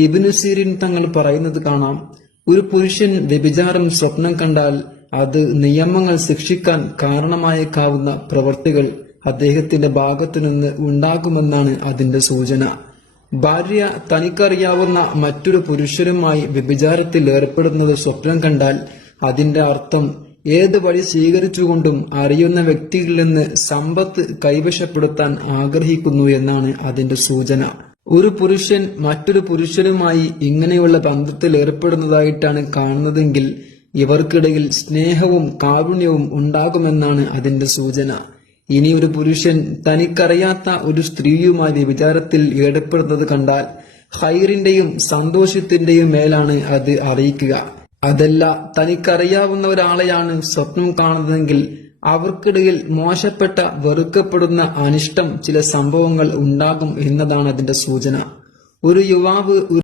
ഇബ്നു സീരിൻ തങ്ങൾ പറയുന്നത് കാണാം, ഒരു പുരുഷൻ വ്യഭിചാരം സ്വപ്നം കണ്ടാൽ അത് നിയമങ്ങൾ ശിക്ഷിക്കാൻ കാരണമായേക്കാവുന്ന പ്രവൃത്തികൾ അദ്ദേഹത്തിന്റെ ഭാഗത്തുനിന്ന് ഉണ്ടാകുമെന്നാണ് അതിന്റെ സൂചന. ഭാര്യ തനിക്കറിയാവുന്ന മറ്റൊരു പുരുഷനുമായി വ്യഭിചാരത്തിൽ ഏർപ്പെടുന്നത് സ്വപ്നം കണ്ടാൽ അതിന്റെ അർത്ഥം ഏത് വഴി സ്വീകരിച്ചുകൊണ്ടും അറിയുന്ന വ്യക്തിയിൽ നിന്ന് സമ്പത്ത് കൈവശപ്പെടുത്താൻ ആഗ്രഹിക്കുന്നു എന്നാണ് അതിന്റെ സൂചന. ഒരു പുരുഷൻ മറ്റൊരു പുരുഷനുമായി ഇങ്ങനെയുള്ള ബന്ധത്തിൽ ഏർപ്പെടുന്നതായിട്ടാണ് കാണുന്നതെങ്കിൽ ഇവർക്കിടയിൽ സ്നേഹവും കാരുണ്യവും ഉണ്ടാകുമെന്നാണ് അതിന്റെ സൂചന. ഇനി ഒരു പുരുഷൻ തനിക്കറിയാത്ത ഒരു സ്ത്രീയുമായി വ്യഭിചാരത്തിൽ ഏർപ്പെടുന്നത് കണ്ടാൽ ഖൈറിന്റെയും സന്തോഷത്തിന്റെയും മേലാണ് അത് അറിയിക്കുക. അതല്ല, തനിക്കറിയാവുന്ന ഒരാളെയാണ് സ്വപ്നം കാണുന്നതെങ്കിൽ അവർക്കിടയിൽ മോശപ്പെട്ട വെറുക്കപ്പെടുന്ന അനിഷ്ടം ചില സംഭവങ്ങൾ ഉണ്ടാകും എന്നതാണ് അതിന്റെ സൂചന. ഒരു യുവാവ്